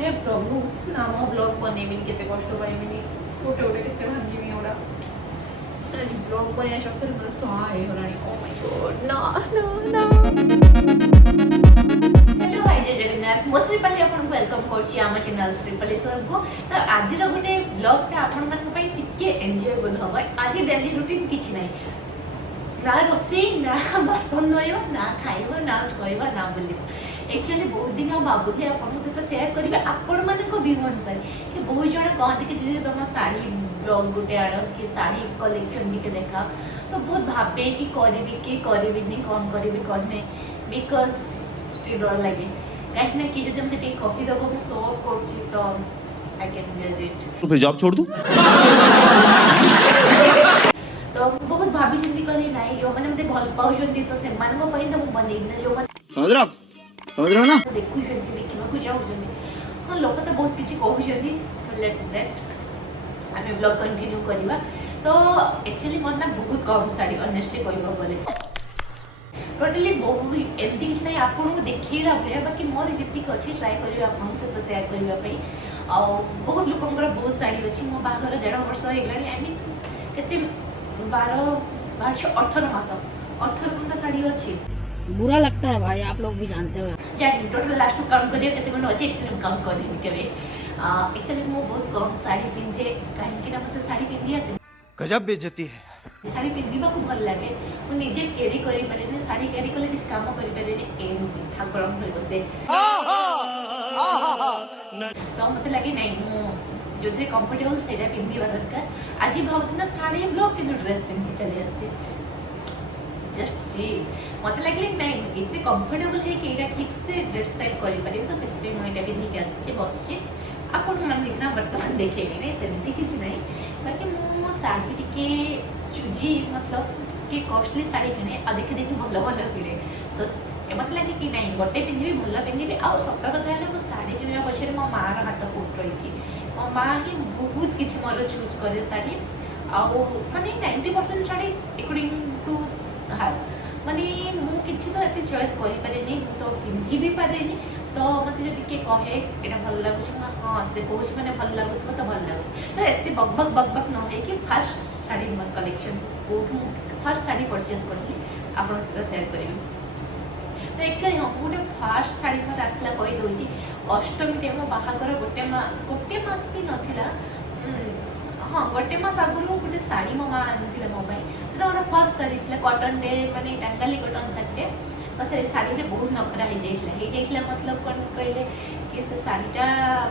हे प्रभु नाम ब्लॉग बनेबी केते कष्ट पाइबिनी गोटे गोटे केते भांगिबी ओडा ब्लॉग बनिया चक्कर में सुहा हे होलानी ओ माय गॉड ना ना ना हेलो हाय जय जगन्नाथ मो श्रीपाली आपन को वेलकम करछि आमा चैनल श्रीपाली सरगो तो आज रो गोटे ब्लॉग ता आपन मन पई टिके एन्जॉयबल हबो आज डेली रूटीन किछि नै ना रोसे ना बासन नयो ना खाइबो ना सोइबो ना बुलिबो एक्चुअली बहुत दिन हम भावुली आपन सहित शेयर करिवे आपण मन को व्यू अनुसार कि बहुत जण कहते कि दीदी तुम साड़ी ब्लॉग गोटे आड़ कि साड़ी कलेक्शन टिके देखा तो बहुत भावे कि करिबी नहीं कौन करिबी कौन नहीं बिकज टी डर लगे कहीं ना कि जब मते टिके कॉफी दबो मैं शो ऑफ करछि तो आई कैन वेयर इट तो फिर जॉब छोड़ दूं तो बहुत भाभी चिंती कले नाही जो माने मते भल पाउ जंती तो से मन मो पई तो मु बनेबी ना जो माने समझ रहे हो ना देखु जंती देखिबा को जाउ जंती हां लोक तो बहुत किछि कहू जंती लेट दैट आमे ब्लॉग कंटिन्यू करिबा तो एक्चुअली मोर ना बहुत कम साड़ी ऑनेस्टली कहबा बोले टोटली बहुत एमती किछ नै आपन को देखिरा भले बाकी मोर जिति को अछि ट्राई करिबा आपन से तो शेयर करिबा पई आ बहुत लोकंकर बहुत साड़ी अछि मो बागर 1.5 वर्ष हो गेलानी आई मीन केते 12 18 मास 18 घंटा साड़ी अछि बुरा लगता है भाई आप लोग भी जानते हो जानी टोटल लास्ट काउंट करियो केते मन अछि एक काउंट कर देबी केबे एक्चुअली मो बहुत कम साड़ी पिंधे काहे कि ना मते साड़ी पिंधि आसे गजब बेइज्जती है साड़ी पिंधिबा को भल लागे मु निजे कैरी करि पारेनी साड़ी कैरी कले किछ काम करि पारेनी एमती ठाकुर हम बसे तो मते लागे नहीं मु जोथरे कंफर्टेबल सेटा पिंधिबा दरकार आज भावत ना साड़ी ब्लॉग के ड्रेस पिंधि चली आसी जस्ट सी मते लागले नहीं इतने कंफर्टेबल है कि एटा ठीक से ड्रेस टाइप करि पारे तो सेते मु एटा पिंधि के आसी बसछि आपण मन देखना वर्तमान देखेनी नहीं सेमती किछ नहीं बाकी मु साड़ी टिके चुजी मतलब कि कॉस्टली साड़ी किने आ देखे देखि भलो भलो किने तो मत लगे कि नहीं गोटे पिंधिबी भलो पिंधिबी आ सप्त कथा है मो साड़ी किनवा पछरे मो मां रा हाथ फुट रही छी मो मां ही बहुत किछ मोर चूज करे साड़ी आ माने 90% साड़ी अकॉर्डिंग टू हाल माने मु किछ तो एते चॉइस करि पारे नहीं तो पिंधि भी पारे नहीं तो मते जदि के कहे एटा भल लागु छ हां से कोच माने भल लागु तो भल लागु तो एते बक न है कि फर्स्ट साड़ी मन कलेक्शन को फर्स्ट साड़ी परचेज करली आपन से शेयर करिवि तो एक्चुअली हम गोटे फर्स्ट साड़ी मत आसला कहि दोछि अष्टमी टाइम बाहागर गोटे मास भी नथिला हाँ गोटे मास आगु गोटे साड़ी मो मां आनिथिला मो पई तो हमरा फर्स्ट साड़ी थिला कॉटन डे माने टांगाली कॉटन साड़ी तो से साड़ी रे बहुत नखरा हो जाइछला मतलब कोन कहले कि से साड़ीटा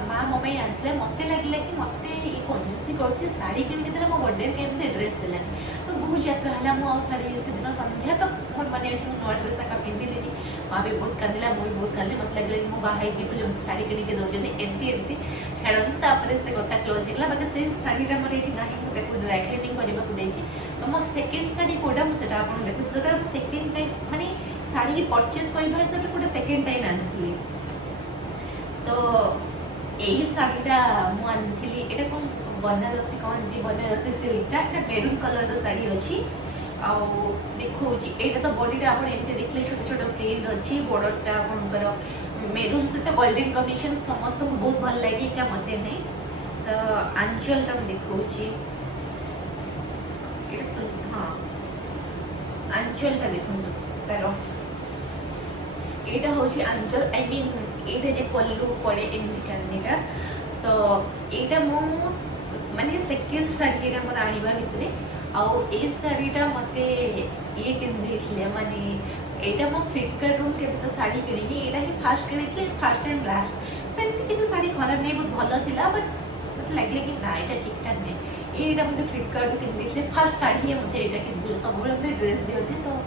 मां मो पई आनिथिला मते लागिला कि मते ई कंजूसी करछि साड़ी किन के मो बर्थडे के एमते ड्रेस देलानी तो बहुत यात्रा हला मो साड़ी के दिन संध्या तो मोर माने अछि नो ड्रेस का पिंधिलेनी मां भी बहुत कांदिला मो भी बहुत कांदिले मते लागिला कि मो बाहाई जी बोले साड़ी किन के दोजनी एंती छाड़न तापर से कथा क्लोज होला बाकी से साड़ीटा मोर एठी नाही मते को ड्राई क्लीनिंग करबा को देछि तो मो सेकंड साड़ी कोडा मो सेटा आपन देखु सेटा सेकंड टाइम माने साड़ी परचेज करबा हिसाब रे कोडा सेकंड टाइम आनथिली तो एही साड़ीटा मु आनथिली एटा कोन बनारसी कहती बनारसी सिल्कटा एटा मेरून कलर रो साड़ी अछि आ देखो जी एटा तो बॉडीटा आपण एमते देखले छोट छोट प्रिंट अछि बॉर्डरटा आपनकर मेरून से तो गोल्डन कॉम्बिनेशन समस्त को बहुत भल लागी क्या मते नहीं तो आंचलटा हम देखो जी एटा तो हां आंचलटा देखो तारो एटा होची आंचल आई मीन एटा जे पल्लू पड़े एमती कानीटा तो एटा मो माने सेकंड साड़ीटा मोर आनिबा भितरे आ ए साड़ीटा मते ये किन देखले माने एटा मो फ्लिपकार्ट रूम के तो साड़ी किनी एटा ही फर्स्ट किनीले फर्स्ट एंड लास्ट सेमती किसी साड़ी खराब नहीं बहुत भलो थिला बट मते लागले कि ना एटा ठीक ठाक नहीं एटा मते फ्लिपकार्ट किन देखले फर्स्ट साड़ी है मते एटा किन दिले सब बड़े ड्रेस दियोते तो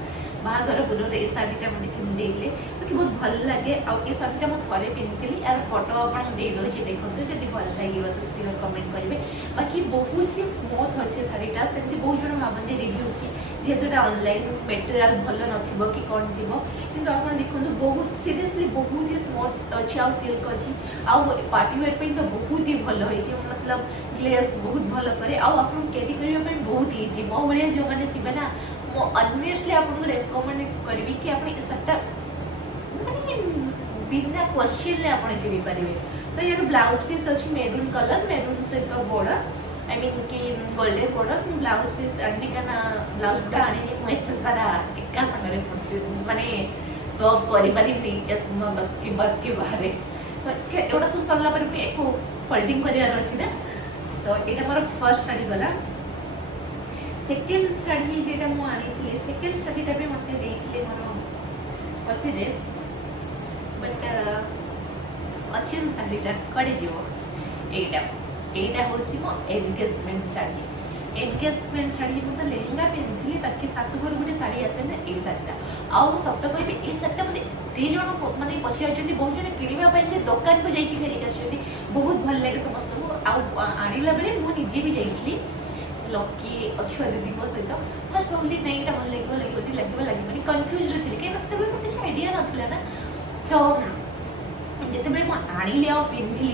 बागर बुलोरे ए साड़ीटा मते किन देले कि बहुत भल लागे आ ए साड़ीटा म थरे पिनथिली यार फोटो आपन दे दो छी देखंतु जदी भल लागिबो तो शेयर कमेंट करिवे बाकी बहुत ही स्मूथ अछि साड़ीटा सेमती बहुत जण भाबंती रिव्यू कि जेतुटा ऑनलाइन मटेरियल भल नथिबो कि कोन थिबो किंतु आपन देखंतु बहुत सीरियसली बहुत ही स्मूथ अछि आ सिल्क अछि आ पार्टी वेयर पे तो बहुत ही भल होई छै मतलब ग्लेज बहुत भल करे आ आपन कैरी करियो पे बहुत इजी मो बलिया जो माने थिबे ना मो ऑनेस्टली आपन रेकमेंड करबी कि आपन ए सबटा माने बिना क्वेश्चन ले आपन देबी पारिबे तो यार ब्लाउज पीस अच्छी मेरून कलर मेरून सहित बॉर्डर आई मीन कि गोल्डन बॉर्डर ब्लाउज पीस आनी का ब्लाउज गुड़ा आनी मुझे एत सारा एका संगे पड़े माने सब करें बस की बात के बाहर तो एटा सब सरला एक फोल्डिंग करार अच्छी ना तो यहाँ मोर फर्स्ट शाढ़ी गला सेकेंड शाढ़ी जेटा मुझे सेकेंड शाढ़ीटा भी मत देते मोर पति दे बट अच्छी शाढ़ीटा कड़े जीव एटा हूँ मो एनगेजमेंट शाढ़ी एनगेजमेंट शाढ़ी मतलब लेहेंगा पिंधि बाकी शाशुघर गोटे शाढ़ी आसे ना ये शाढ़ीटा आउ सत कह ये शाढ़ीटा मतलब एत जन मतलब पचार बहुत जन कि दुकान को जाकि फेरिक आस बहुत भल लगे समस्त को आणला बेले मुझे भी जाइली लकी छुआ दीदी सहित फास्ट भावी नहीं यहाँ भल लगे कन्फ्यूज थी कहीं किसी आइडिया ना ना तो जिते आनी आ पिंधि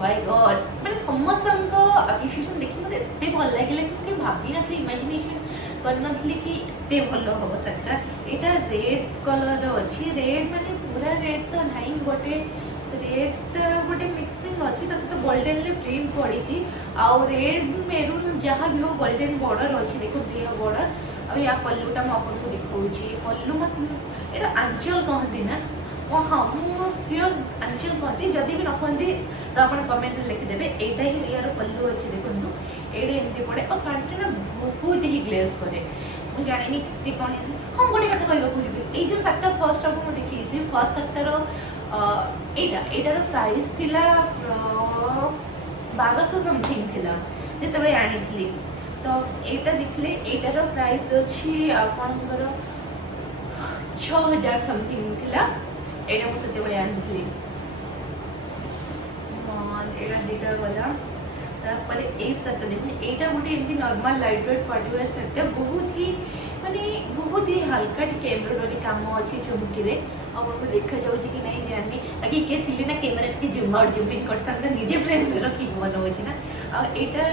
माय गॉड मैंने समस्त अप्रिशिएशन देखी मतलब एत भल लगे कि भाभी नी इमेजिनेशन करनी कि एत भल हम शाढ़ीटा यहाँ रेड कलर अच्छी रेड माने पूरा रेड तो ना गोटे रेड गोटे मिक्सिंग अच्छी सहित गोल्डन प्रिंट पड़ी आउ रेड मेरून जहाँ भी हो गोल्डन बॉर्डर अच्छी देखो दिया बॉर्डर आ या पल्लूटा मुझे देखा पल्लू मतलब यहाँ आंचल कहती ना हाँ मुझे सियोर आंचल कहती जदि भी न कहती तो आप कमेंट लिखिदेवे यहाँ ही यार पल्लू अच्छी देखो ये एमती पड़े और शाढ़ीटा ना बहुत ही ग्लेज करे मुझे जानी कि कौन हाँ गोटे कथा कहूँ ये जो शार्टा फर्स्ट आप मुझे देखी फर्स्ट शार्टार एटार प्राइस थी 1200 समथिंग थी जिते आनी तो यहाँ देखले एटार प्राइस अच्छी आपणकर 6000 समथिंग थी यहाँ मुझे आनी दुटा गला तापर ये शार्टा देखते यहाँ गोटे एमती normal light weight party wear शार्टा बहुत ही माने बहुत ही हल्का टी एम्ब्रॉयडरी काम अच्छी चुमकी आपको देखा जाऊँ कि नहीं जानी बाकी किए थी ना camera T zoom out zooming करता निजे फ्रेम रखिक बनाऊँगी ना आटा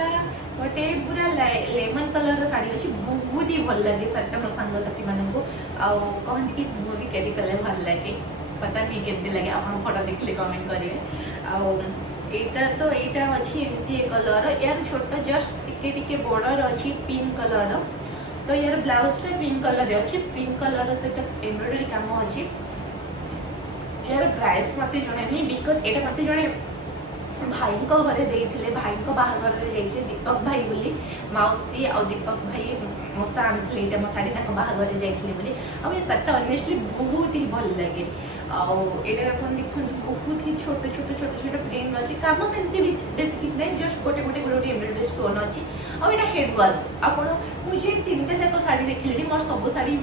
गोटे पूरा लेमन कलर शाढ़ी अच्छी बहुत ही भल लगे शाढ़ीटा मोर सांगसाथी मानक कहते कि मुझे भी कैरी कले भल लगे पता नहीं केमती लगे आप फोटो देखले कमेंट करेंगे यहाँ तो यहाँ अच्छी एमती कलर यार छोट जस्ट टिके बॉर्डर अच्छी पिंक कलर तो यार ब्लाउजटा पिंक कलर अच्छी पिंक कलर सहित एम्ब्रॉयडरी काम अच्छी यार प्राइस मत जनानी बिकज यहाँ मत जड़े भाई घरे देते भाई बाहागर जाइए दीपक भाई बोली मौसी आ दीपक भाई मशा आनी यहाँ मो शाढ़ी बाहागर जाइए बोली आ ये शार्टा अनेस्टली बहुत ही भल लगे आउ आप देखते बहुत ही छोटे छोटे छोटे छोटे प्रिंट अच्छी कम सेमती भी बेस किसी ना जस्ट गोटे गोटे गोटे एम्ब्रॉयडरी स्टोन अच्छी आटा हेड वाश आपड़ मुझे 3टा जाक शाढ़ी देखिले मोर सब शाढ़ी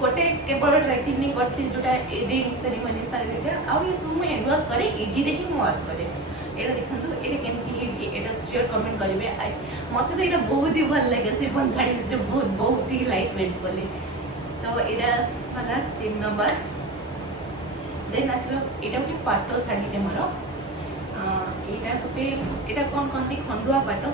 गोटे केवल ड्राई क्लीनिंग करी जोटा रिंग सेरेमनी शाढ़ीटा आउ ये सब मुझे हेड वाश करे इजी ही मुझे वाश करे यहाँ देखो ये केमती है सियोर कमेंट करेंगे मत तो यहाँ बहुत ही भल लगे सिफन शाढ़ी भर बहुत ही लाइट वेट बोले तो यहाँ गला 3 नंबर देन आस यहाँ गोटे पाट शाढ़ीटे मोर यहाँ गोटे यहाँ कौन कहती खंडुआ पाट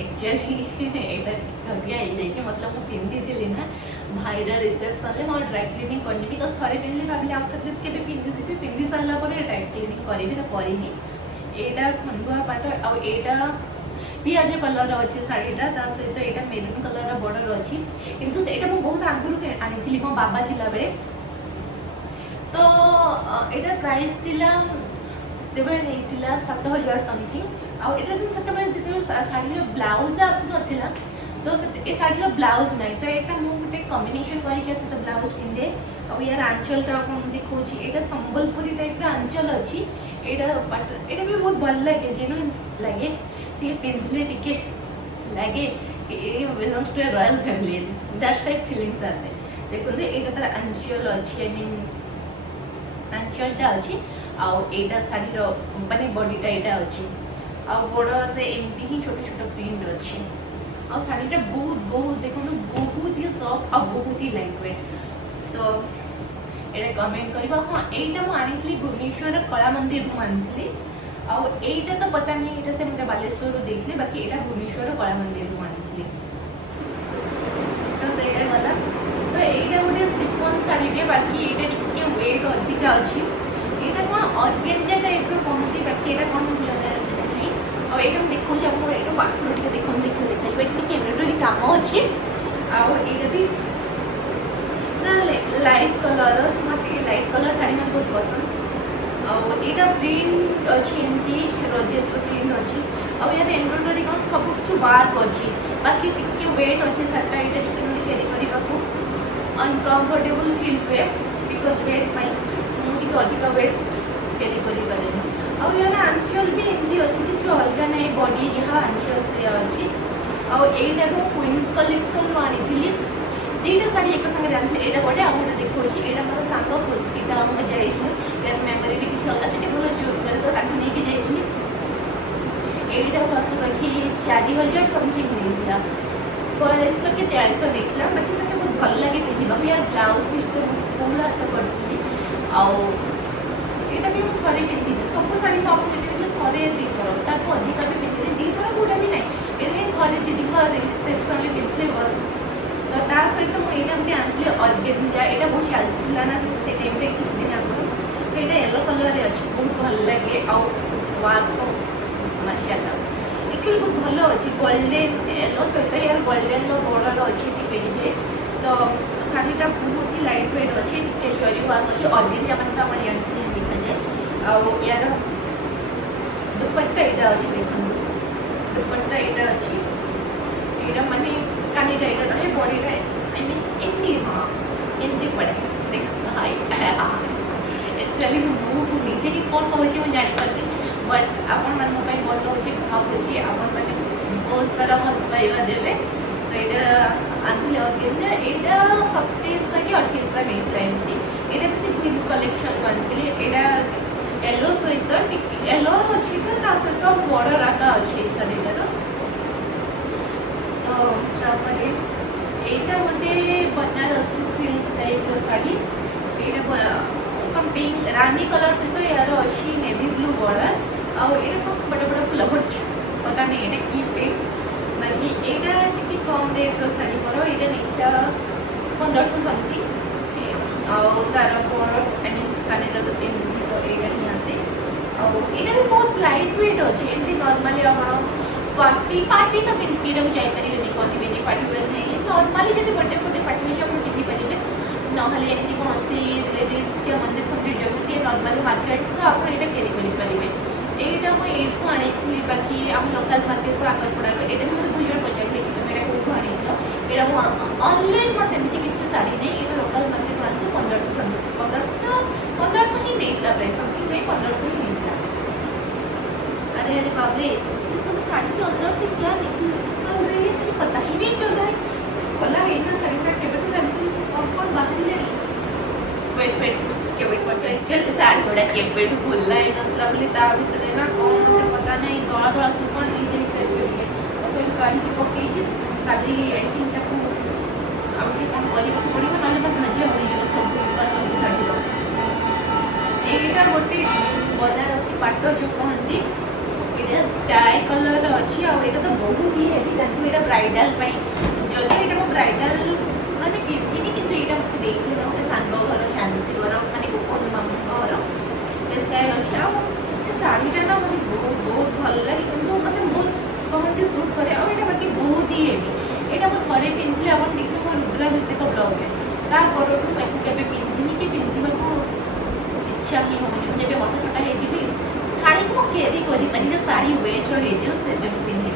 एक्चुअली यहाँ खंडिया हो मतलब मुझे पिंधि ना भाईर रिसेप्शन मोर ड्राई क्लीनिंग करनी बिकज थे पिंधि भाविली आउ थे के पिंधि सारा ड्राई क्लीनिंग करी तो करनी यहाँ खंडुआ पाट आटा पिज कलर अच्छी शाढ़ीटा सहित यहाँ मेरून कलर बॉर्डर अच्छी किंतु यहाँ मुझे बहुत आगुरी आनी मो बाबा थिला बेले तो यहाँ प्राइस थिला से 7000 समथिंग आटा शाढ़ी ब्लाउज आसु ना तो ये शाढ़ी ब्लाउज ना तो यहाँ मुझे गोटे कम्बिनेशन करके तो ब्लाउज पिंधे और यार आंचलटा आपको देखा यहाँ संबलपुरी टाइप आंचल अच्छी यहाँ भी बहुत भल लगे जेन्युइन लगे टे पिंधले टे लगे belongs to a royal family that's type feelings आसे देखो यहाँ तार आंचल अच्छी आई मीन आंचलटा अच्छी आटा शाढ़ीर माने बॉडीटा यहाँ अच्छी आ बॉर्डर एमती ही छोटे छोटे प्रिंट अच्छी आ शाढ़ीटा बहुत देखो बहुत ही सॉफ्ट और बहुत ही लाइट वेट तो यहाँ कमेंट करवा हाँ यहाँ मुझे आनी भुवनेश्वर कला मंदिर आनी आईटा तो पता नहीं यहाँ से मतलब बालेश्वर देखते बाकी यहाँ भुवनेश्वर कला मंदिर आनी तो सही गला तो यहाँ गोटे सिफन शाढ़ीटे बाकी यहाँ टे वेट अधिका अच्छी ଏଇଟା କ'ଣ ଅର୍ଗାନଜା ଟାଇପ୍ର କହନ୍ତି, ବାକି ଏଇଟା କ'ଣ ମୁଁ ଜଣେ ନାହିଁ। ଆଉ ଏଇଟା ମୁଁ ଦେଖାଉଛି ଆପଣଙ୍କୁ, ଏଇଟା ପାଖରୁ ଟିକେ ଦେଖନ୍ତୁ, ଦେଖାଯିବ ଏଠି ଟିକେ ଏମ୍ବ୍ରଏଡରୀ କାମ ଅଛି। ଆଉ ଏଇଟା ବି ପୁରା ଲାଇଟ୍ କଲର୍, ମୋତେ ଟିକେ ଲାଇଟ୍ କଲର୍ ଶାଢ଼ୀ ମୋତେ ବହୁତ ପସନ୍ଦ। ଆଉ ଏଇଟା ପ୍ରିଣ୍ଟ ଅଛି, ଏମିତି ରୋଜେସ୍ର ପ୍ରିଣ୍ଟ ଅଛି। ଆଉ ୟାର ଏମ୍ବ୍ରଏଡରୀ କ'ଣ ସବୁ କିଛି ୱାର୍କ ଅଛି, ବାକି ଟିକେ ୱେଟ୍ ଅଛି ଶାଢ଼ୀଟା। ଏଇଟା ଟିକେ ମୋତେ କ୍ୟାରି କରିବାକୁ ଅନକମ୍ଫର୍ଟେବଲ୍ ଫିଲ୍ ହୁଏ, ବିକଜ୍ ୱେଟ୍ ପାଇଁ ମୁଁ ଟିକେ ଅଧିକ ୱେଟ୍ କ୍ୟାରି କରିପାରେନି। ଆଉ ୟାର ଆଞ୍ଚଲ ବି ଏମିତି ଅଛି, କିଛି ଅଲଗା ନାହିଁ, ବଡି ଯାହା ଆଞ୍ଚଲ ସେଇଆ ଅଛି। ଆଉ ଏଇଟା ମୁଁ କୁଇନ୍ସ କଲେକ୍ସନରୁ ଆଣିଥିଲି, ଦୁଇଟା ଶାଢ଼ୀ ଏକ ସାଙ୍ଗରେ ଆଣିଥିଲି। ଏଇଟା ଗୋଟେ, ଆଉ ଗୋଟେ ଦେଖାଉଛି, ଏଇଟା ମୋର ସାଙ୍ଗ ଖୁସିଟା ମୁଁ ଯାଇଥିଲି, ୟାର ମେମୋରି ବି କିଛି ଅଲଗା, ସେଠି ଭଲ ଚୁଜ୍ କରେ ତ ତାକୁ ନେଇକି ଯାଇଥିଲି। ଏଇଟା ପାଖାପାଖି 4000 ସମଥିଙ୍ଗ ନେଇଥିଲା, 4200 କି 4300 ନେଇଥିଲା। ବାକି ସେଟା ବହୁତ ଭଲ ଲାଗେ ପିନ୍ଧିବାକୁ। ୟାର ବ୍ଲାଉଜ୍ ପିସ୍ଟା ମୁଁ ଫୁଲ୍ ହାତ କରିଥିଲି। ଆଉ ଏଇଟା ବି ମୁଁ ଥରେ ପିନ୍ଧିଛି, ସବୁ ଶାଢ଼ୀ ମୁଁ ଆପଣଙ୍କୁ ଦେଖିଥିଲି ଥରେ ଦୁଇଥର, ତାଠୁ ଅଧିକା ବି ପିନ୍ଧିଲି, ଦୁଇଥର କେଉଁଟା ବି ନାହିଁ। ଏଇଟା ହିଁ ଥରେ ଦିଦିଙ୍କ ରିସେପ୍ସନ୍ରେ ପିନ୍ଧିଥିଲି ବସ୍। ତ ତା ସହିତ ମୁଁ ଏଇଟା ଗୋଟେ ଆଣିଥିଲି ଅର୍ଗାନଜା, ଏଇଟା ବହୁତ ଚାଲିଥିଲା ନା ସେ ଟାଇମ୍ରେ କିଛି ଦିନ ଆଗରୁ। ତ ଏଇଟା ୟେଲୋ କଲର୍ରେ ଅଛି, ବହୁତ ଭଲ ଲାଗେ। ଆଉ ୱାର୍କ ତ ମାର୍ଶାଲ୍ଲାହ ଆକ୍ଚୁଆଲି ବହୁତ ଭଲ ଅଛି, ଗୋଲ୍ଡେନ୍ ୟେଲୋ ସହିତ ୟାର ଗୋଲ୍ଡେନ୍ର ବର୍ଡର ଅଛି ଟିକେ ଟିକେ। ତ ଶାଢ଼ୀଟା ବହୁତ ହି ଲାଇଟ୍ ୱେଟ୍ ଅଛି, ଟିକେ ଜରି ୱାର୍କ ଅଛି। ଅର୍ଗାନଜା ମାନେ ତ ଆପଣ ଜାଣିଛନ୍ତି ଦେଖାଯାଏ। ଆଉ ୟାର ଦୁପଟ୍ଟା ଏଇଟା ଅଛି, ଦେଖନ୍ତୁ ଦୁପଟ୍ଟା ଏଇଟା ଅଛି। ଏଇଟା ମାନେ କାନିଟା ଏଇଟା ରହେ, ବଡ଼ିଟା ଆଇ ମିନ୍ ଏମିତି, ହଁ ଏମିତି ପଡ଼େ, ଦେଖନ୍ତୁ। ଆକ୍ଚୁଆଲି ମୁଁ ନିଜେ ହିଁ କ'ଣ କହୁଛି ମୁଁ ଜାଣିପାରୁନି, ବଟ୍ ଆପଣମାନଙ୍କ ପାଇଁ ଭଲ ହେଉଛି ଭାବୁଛି, ଆପଣମାନେ ବହୁତ ସାରା ଭଲ ପାଇବା ଦେବେ। ତ ଏଇଟା ଆଣିଥିଲି ଅର୍ଗାନଜା, ଏଇଟା 2700 କି 2800 ନେଇଥିଲା ଏମିତି। ଏଇଟା ବି ସେ କୁଇନ୍ସ କଲେକ୍ସନରୁ ଆଣିଥିଲି। ଏଇଟା ୟେଲୋ ସହିତ ଟିକେ ୟେଲୋ ଅଛି, ତ ତା ସହିତ ବଡ଼ ରାକା ଅଛି ଏଇ ଶାଢ଼ୀଟାର। ତ ତାପରେ ଏଇଟା ଗୋଟେ ବନାରସୀ ସିଲ୍କ ଟାଇପ୍ର ଶାଢ଼ୀ। ଏଇଟା କ'ଣ ପିଙ୍କ ରାନୀ କଲର୍ ସହିତ ୟାର ଅଛି ନେଭି ବ୍ଲୁ ବର୍ଡର। ଆଉ ଏଇଟା କ'ଣ ବଡ଼ ବଡ଼ ଫୁଲ ପଡ଼ିଛି, ପତା ନାହିଁ ଏଇଟା କି ପ୍ରିଣ୍ଟ। ବାକି ଏଇଟା ଟିକେ କମ୍ ରେଟ୍ର ଶାଢ଼ୀ ମୋର, ଏଇଟା ନେଇଥିଲା 1500 ସମଥିଙ୍ଗ। ଆଉ ତାର ବର୍ଡର ଆଇ ମିନ୍ କାନେଟା ଏମିତି, ତ ଏଇଟା ହିଁ ଆସେ। ଆଉ ଏଇଟା ବି ବହୁତ ଲାଇଟ୍ ୱେଟ୍ ଅଛି, ଏମିତି ନର୍ମାଲି ଆପଣ ପାର୍ଟି ତ ପିନ୍ଧିକି ଏଇଟାକୁ ଯାଇପାରିବେନି, କହିବେନି ପାର୍ଟି ୱେର୍ ନାହିଁ। ନର୍ମାଲି ଯଦି ବର୍ଥଡେ ଫର୍ଥଡେ ପାର୍ଟି ହେଉଛି ଆପଣ ପିନ୍ଧିପାରିବେ, ନହେଲେ ଏମିତି କୌଣସି ରିଲେଟିଭ୍ସ କି ମନ୍ଦିର ଫନ୍ଦିର ଯାଉଛନ୍ତି ନର୍ମାଲି ମାର୍କେଟ, ତ ଆପଣ ଏଇଟା କ୍ୟାରି କରିପାରିବେ। ଏଇଟା ମୁଁ ଏଇଠୁ ଆଣିଥିଲି, ବାକି ଆମ ଲୋକାଲ ମାର୍କେଟରୁ ଆଗରପଡ଼ାରୁ। ଏଇଟା ବି ମୋତେ ବହୁତ ଜଣ ପଚାରିଲେ କି ତୁମେ ଏଇଟା କେଉଁଠୁ ଆଣିଥିଲ। ଏଇଟା ମୁଁ ଅନଲାଇନ୍ ମୋର ସେମିତି କିଛି ଶାଢ଼ୀ ନାହିଁ, ଏଇଟା ଲୋକାଲ ମାର୍କେଟରୁ ଆଣିଥିଲି। 1500 ହିଁ ନେଇଥିଲା ପ୍ରାଇସ୍, ସମଥିଙ୍ଗ ନାହିଁ 1500 ହିଁ ନେଇଥିଲା। अरे बाप रे, ये सब साड़ी के अंदर से क्या निकल रही है मुझे पता ही नहीं चल रहा है। खोला है ना साड़ी का केबेट कौन बाहर लेनी वेट केबेट पर एक्चुअली साड़ी गुड़ा केबेट खोला है नसला बोली ता भीतर ना कौन मते पता नहीं दळा दळा सुपण ही जे फेर के तो कोई काढी के पकेई छी खाली आई थिंक ताको आउटी कोन करी पड़िबो नाले पर भाजे होई जो सब साड़ी रो एटा गोटे बनारसी पाटो जो कहंती এটা স্কাই কলর ଅଛି। ଆଉ ଏଇଟା ତ ବହୁତ ହି ହେଭି, ତାକୁ ଏଇଟା ବ୍ରାଇଡାଲ ପାଇଁ, ଯଦି ଏଇଟା ମୁଁ ବ୍ରାଇଡାଲ ମାନେ ପିନ୍ଧିନି, କିନ୍ତୁ ଏଇଟା ମୋତେ ଦେଇଥିଲେ ଗୋଟେ ସାଙ୍ଗ ଘର ଝାନ୍ସୀ ଘର ମାନେ ଗୋପବନ୍ଧୁ ମାମୁଙ୍କ ଘର, ସ୍କାଇ ଅଛି। ଆଉ ଏ ଶାଢ଼ୀଟା ନା ମୋତେ ବହୁତ ଭଲ ଲାଗେ, କିନ୍ତୁ ମୋତେ ବହୁତ କହନ୍ତି ସୁଟ୍ କରେ। ଆଉ ଏଇଟା ବାକି ବହୁତ ହି ହେଭି, ଏଇଟା ମୁଁ ଥରେ ପିନ୍ଧିଲି, ଆପଣ ଦେଖିବେ ମୋ ରୁଦ୍ରାଭିଷେକ ବ୍ଲଗ୍ରେ। ତା ପରଠୁ ତାକୁ କେବେ ପିନ୍ଧିନି କି ପିନ୍ଧିବାକୁ ଇଚ୍ଛା ହିଁ ହେଉନି। ମୁଁ ଯେବେ ମୋଟା ଛୋଟା ହେଇଯିବି ଶାଢ଼ୀ को कैरी करें साड़ी वेट रही से पिंधि।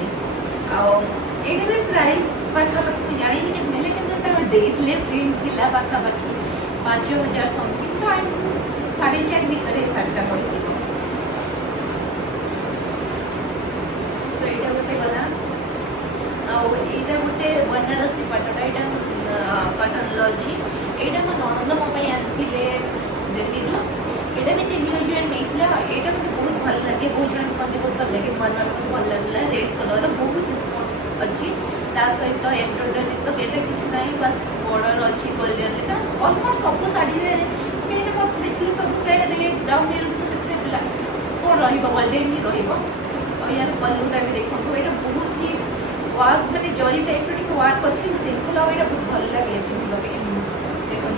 आईटा भी प्राइस पाखापाखि मुझे जानी कि देते प्रिंट थी पाखापाखि 5000 समथिंग, तो 4.5 भर शाढ़ीटा पड़ी। तो यहाँ गोटे गला आईटा गोटे बनारसी पाटटा यहाँ कटन अच्छी। यहाँ मो ननंद मो आनी दिल्ली एटा भी 3000 नहीं। यहाँ मतलब बहुत भल लगे, बहुत जन कहते बहुत भल लगे, मन भल लगला। रेड कलर बहुत डिस्काउंट अच्छी, ता सहित एम्ब्रॉयडरी तो एटा किसी ना बस बॉर्डर अच्छी गोल्डन। यहाँ अलमोस्ट सब साड़ी कहीं देखिए सब प्राय रेड डाउन तो से कौन रोल्डन ही यार पल्लूटा भी देखो, यहाँ बहुत ही वार्क मैंने जरी टाइप वार्क अच्छी, सिंपल आईटा बहुत भल लगे पिंधा देखो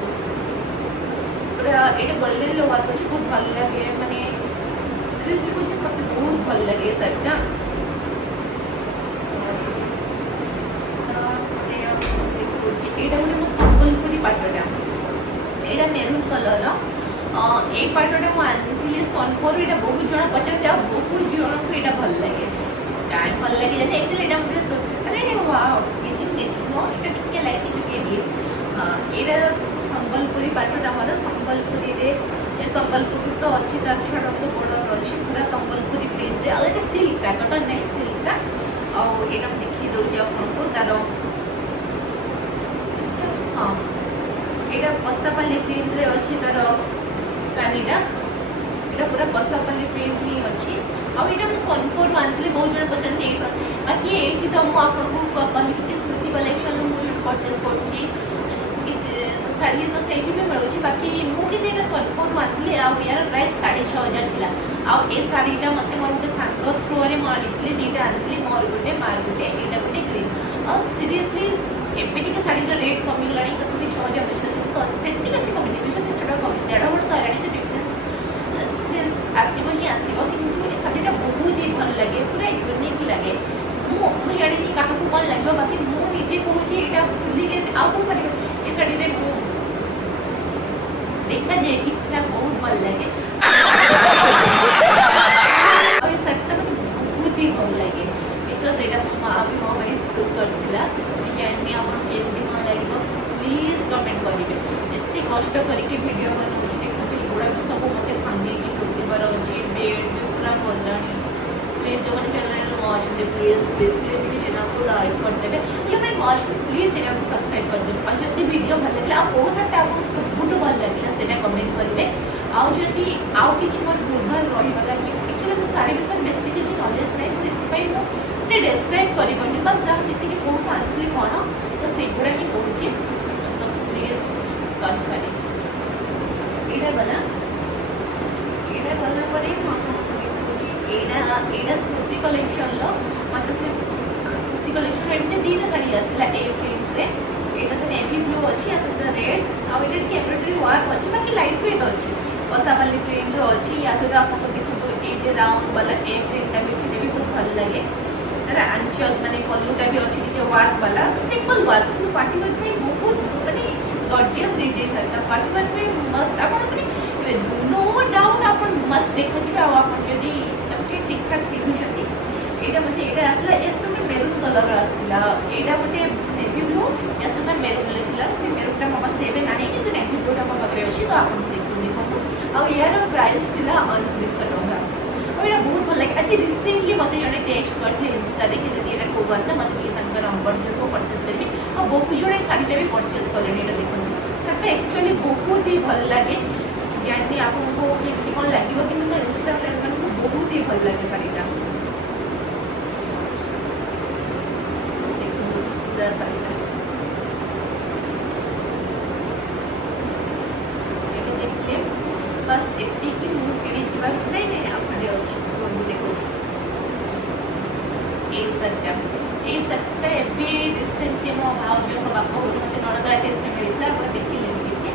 पूरा ये गोल्डन लो वर्क अच्छे बहुत भल लगे माने सीरियसली कुछ मत बहुत भल लगे शाढ़ीटा एटा गोटे मो संबलपुरी पाटटा एटा मेरून कलर ए पाटटा मु आनी सोनपुर एटा बहुत जन पचार जा बहुत जन को एटा भल लगे काय भल लगे जाने एक्चुअली एटा मते अरे वाओ किचिंग नो एटा टिके लाइट टिके दिए एटा संबलपुरी पाटटा मोर संबलपुरी रे ए संबलपुरी तो अच्छी तार छड़ तो बॉर्डर अच्छी पूरा संबलपुरी प्रिंट रे एटा सिल्क का कॉटन नहीं सिल्क का और एटा देखि दउ जे आपन को तार हाँ एटा पसापाली प्रिंट रे अच्छी तार कानीटा एटा पूरा पसापाली प्रिंट ही अच्छी आ एटा हम सोनपुर आनले बहुत जन पसंद एटा बाकी एठी तो हम आपन को कहि कि स्मृति कलेक्शन मु परचेस करची साड़ी तो सेठी भी मिलुची बाकी मु कि एटा सोनपुर आनले आ यार प्राइस 6500 थिला आ ए साड़ीटा मते मोर गुटे सांग थ्रू रे मालितले दीटा आनले मोर गुटे मार गुटे एटा गुटे ग्रीन आ सीरियसली एबे टिके साड़ी रेट कमी गलानी तो तुम्हें 6000 280 सेति बेसी कमी 200 छटा कमी 1.5 वर्ष आलानी तो डिफरेंस आसीबो ही आसीबो किंतु ए साड़ीटा बहुत ही भल लगे पूरा यूनिक लगे मु जानि नि काहा को कोन लागबो बाकी मु निजे कहूची एटा फुली के आ को साड़ी ए साड़ी रे मु देखा जे ठीक ठाक बहुत भल लगे और ए साड़ीटा तो बहुत ही भल लगे बिकॉज़ एटा मां भी मो भाई यूज करथिला यानी आपण केमती मन लागबो प्लीज कमेंट करिवे एते कष्ट करके वीडियो बनाउछि देखो एगुडा भी सब मते भांगे की जोति पर अछि बेड भी पूरा गलानी प्लीज जो माने चैनल नो अछि प्लीज प्लीज चैनल को लाइक कर देबे या मैं मस्ट प्लीज चैनल को सब्सक्राइब कर देबे और जति वीडियो भल लागला आ को साटा आपन सब भल लागला सेटा कमेंट करिवे आ जति आउ किछि मोर भूलभाल रहि गला कि एक्चुअली मु साड़ी विषय बेसी किछि नॉलेज नै सेति मु ते डिस्क्राइब करि पनी बस जा जति को आनली कोन तो सेगुडा ही कहूची तो प्लीज सॉरी एडा गला परे कहूची एडा स्मृति कलेक्शन लो मत से स्मृति कलेक्शन एते दीना साड़ी आसला ए प्रिंट रे एटा तो नेवी ब्लू अछि असत रेड आ एटा के एम्ब्रॉयडरी वर्क अछि बाकी लाइट वेट अछि पसापाली प्रिंट रो अछि या से आपन को देखो ए जे राउंड वाला ए प्रिंट ता भी बहुत भल लगे तारा आंचल माने पल्लूटा भी अच्छी टिके वर्क वाला सिंपल वर्क किंतु पार्टी वर्क में बहुत माने गॉर्जियस है जे साटा पार्टी वर्क में मस्त अपन माने नो डाउट अपन मस्त देखो कि अपन जदी अपने ठीक ठाक पिनु छथि एटा मते एटा आसला एस तो मेरून कलर आसला एटा मते नेवी ब्लू या सदा मेरून लेथिला से मेरूनटा मबा देबे नाही कि नेवी ब्लूटा मबा करे अछि तो अपन देखो आ यार प्राइस थिला 2900 टका और बहुत भल लगे आज रिसेंटली मत जने टेक्स्ट करते इंस्टा रे कि यदि एटा को बात मत कि तंकर नंबर दे को परचेस करबी और बहुत जने साड़ीटा भी परचेस करले एटा देखो साटा एक्चुअली बहुत ही भल लगे जानि आपको कि कोन लागिवो कि मैं इंस्टा फ्रेंड मन को बहुत ही भल लगे साड़ीटा देखो पूरा साड़ीटा ये देखिए बस इतनी की मुंह किनी जीवा नहीं आखरे अछि बंधु देखो ए सट्टा एबे रिसेंटली मो भाउजन को बापा को मते नणदा टेस्ट मिलितला आपण देखिले कि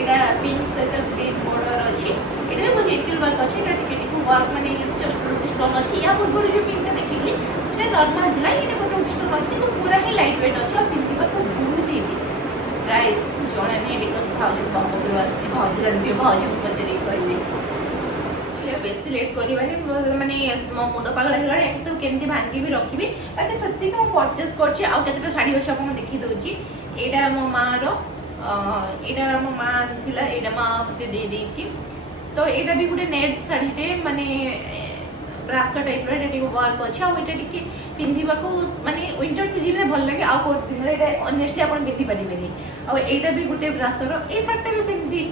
एडा पिंक सहित ग्रीन बॉर्डर अछि एडा भी मुझे इंटीरियर वर्क अछि एडा टिके वर्क माने जस्ट स्टोन अछि या पूर्व जो पिंक देखिली सेटा नॉर्मल दिला एडा गोटे स्टोन अछि किंतु पूरा ही लाइट वेट अछि और पिंतिबा को बहुत ही प्राइस जणे नै बिकॉज़ भाउजन बापा को आसी भाउजन दियो भाउजन को पचरी कहले बेसी लेट करबानी माने मो मुंड पागल हेला एक तो केमती भांगी भी रखिबी बाकी सत्ती को परचेस करछि आ केतेटा साड़ी अछि आपन देखि दोछि एडा मो मां रो एडा मो मां थिला एडा मां मते दे देछि तो एडा भी गुटे नेट साड़ी ते माने ब्रासो टाइप रे एटी वर्क अछि आ एटा टिके पिंधिबा को माने विंटर सीजन रे भल लागे आ को एटा ऑनेस्टली आपन बेति परिबेनी आ एटा भी गुटे ब्रासो रो ए साड़ी भी सेमती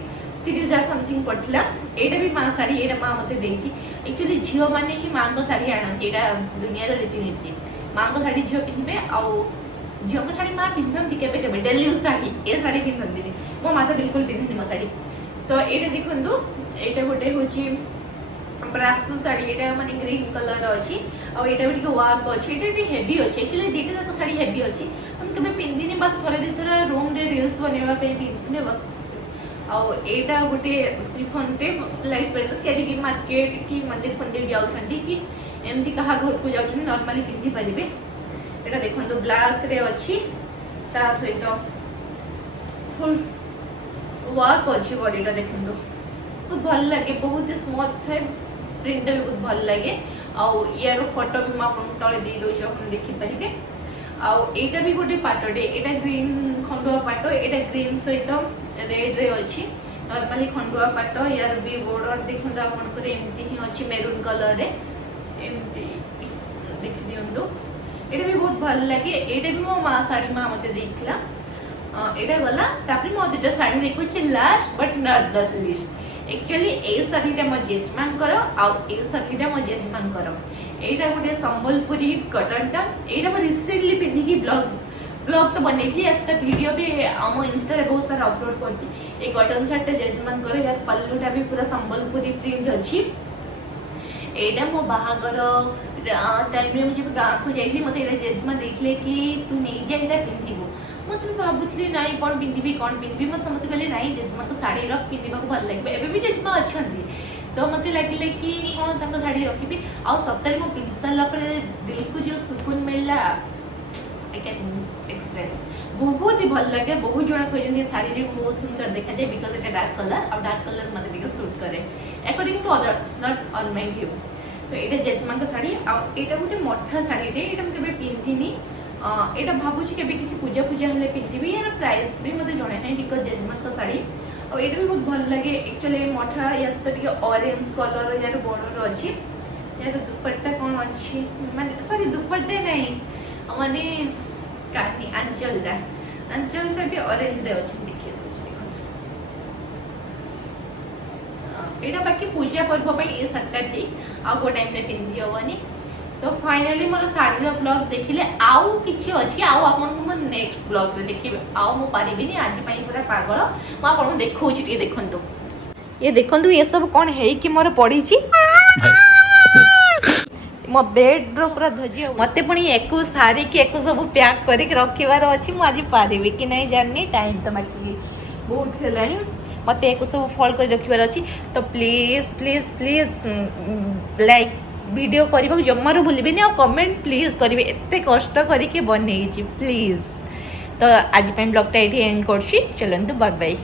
3000 समथिंग पड़थिला एटा भी मां साड़ी एटा मां मते देछि एक्चुअली झियो माने ही मां को साड़ी आनती एटा दुनिया रो रीति नीति मां को साड़ी झियो पिनबे आ झियो को साड़ी मां पिनथंती केबे केबे डेली यूज साड़ी ए साड़ी पिनथंती मो मां तो बिल्कुल पिनथि मो साड़ी तो एटा देखंतु एटा गोटे होची ब्रासो साड़ी एटा माने ग्रीन कलर अछि आ एटा भी वर्क अछि एटा हेवी अछि एक्चुअली दीटा जाक साड़ी हेवी अछि हम केबे पिनदिनी बस थरे दी थरा रूम रे रील्स बनेवा पे पिनथिने बस ଆଉ ଏଇଟା ଗୋଟେ ଶ୍ରୀଫୋନଟେ ଲାଇଟ୍ ୱେଟ୍ କ୍ୟାରି କି ମାର୍କେଟ କି ମନ୍ଦିର ଫନ୍ଦିର ଯାଉଛନ୍ତି କି ଏମିତି କାହା ଘରକୁ ଯାଉଛନ୍ତି ନର୍ମାଲି ପିନ୍ଧି ପାରିବେ। ଏଇଟା ଦେଖନ୍ତୁ ବ୍ଲାକ୍ରେ ଅଛି, ତା ସହିତ ଫୁଲ୍ ୱାର୍କ ଅଛି ବଡ଼ିଟା ଦେଖନ୍ତୁ, ବହୁତ ଭଲ ଲାଗେ, ବହୁତ ସ୍ମୁଥ ଥାଏ, ପ୍ରିଣ୍ଟଟା ବି ବହୁତ ଭଲ ଲାଗେ। ଆଉ ୟାର ଫଟୋ ବି ମୁଁ ଆପଣଙ୍କୁ ତଳେ ଦେଇ ଦେଉଛି, ଆପଣ ଦେଖିପାରିବେ। ଆଉ ଏଇଟା ବି ଗୋଟେ ପାଟଟେ, ଏଇଟା ଗ୍ରୀନ୍ ଖଣ୍ଡୁଆ ପାଟ, ଏଇଟା ଗ୍ରୀନ୍ ସହିତ ରେଡ୍ରେ ଅଛି, ନର୍ମାଲି ଖଣ୍ଡୁଆ ପାଟ। ୟାର ବି ବୋର୍ଡର ଦେଖନ୍ତୁ ଆପଣଙ୍କର ଏମିତି ହିଁ ଅଛି ମେରୁନ୍ କଲର୍ରେ, ଏମିତି ଦେଖିଦିଅନ୍ତୁ। ଏଇଟା ବି ବହୁତ ଭଲ ଲାଗେ, ଏଇଟା ବି ମୋ ମା ଶାଢ଼ୀ ମା ମୋତେ ଦେଇଥିଲା। ଏଇଟା ଗଲା, ତାପରେ ମୁଁ ଦୁଇଟା ଶାଢ଼ୀ ଦେଖୁଛି last but not the least. Actually ए शाढ़ीटा मो जेजमांकर आउ ए शाढ़ीटा मो जेजमांकर। एटा गोटे संबलपुरी कटनटा, एटा मैं रिसेंटली पिंधिकी ब्लॉग तो बनैली, तो वीडियो भी आम इंस्टा रे बहुत सारा अपलोड करती। ए कटन शार्ट जेजमांकर, यार पल्लूटा भी पूरा संबलपुरी प्रिंट अच्छी। एटा मो बाहागर टाइम रे मुझे गाँव को जाइली, मते एटा जेजमा देखले कि तू नहीं जा एटा पिंधिबो। मुझे भावुली ना कौन पिंधि कौन पिंधि, मत समस्त कहले ना जेजमा को शाढ़ी रख पिंधा भल लगे। एवं भी जेजमा अच्छा तो मत लगे कि हाँ शाढ़ी रखी। आउ सप्ताह मो पिंधि सारा दिल को जो सुकून मिलला आई कैन एक्सप्रेस, बहुत ही भल लगे। बहुत जन कहते शाढ़ी बहुत सुंदर देखा जाए बिकज इट डार्क कलर, और डार्क कलर मत सूट करे according to others, not on my view. तो ये जेजमा शाढ़ी, आईटा गोटे मठा शाढ़ीटे, ये मुझे पिंधिनी। एटा भावुँ के पूजा पूजा हेल्ले पिंधि। यार प्राइस भी मत जड़े ना बिकज जेजमा शाढ़ी, और ये भी बहुत भल लगे। एक्चुअली मठा या सहित टे ऑरेंज कलर यार बॉर्डर अच्छी। यार दुपट्टा कौन अच्छी माने सॉरी दुपट्टा नहीं माने कानी आंचलटा भी ऑरेंज रे अच्छी देखिए एटा बाकी पूजा पर्व पे ये शार्टा ठीक आउ को टाइम रे पिंधि होवनी। तो फाइनली मोर शाढ़ी ब्लॉग देखिले आउ किछि अछि, आउ आपन को मैं नेक्स्ट ब्लॉग रे देखिबे। आउ मो पारिबिनी आज पई पूरा पागल, मो आपन देखौछि टी देखंतु। ये देखंतु ये सब कोन है कि मोर पड़ी छी मो बेड रो पूरा धजी मते पुनी एको सारी कि एको सब पैक करी के रखिबार अछि। मो आज पारिबे कि नहीं जाननी, टाइम तो बाकी बहुत हेलानी, मते एको सब फोल्ड कर रखिबार अछि। तो please please please like video करने जमारू भूलिए और कमेंट प्लीज करेंगे, एत कष्ट करके बनई प्लीज। तो आज ब्लॉगटा ये एंड कर चलते, बाय बाय।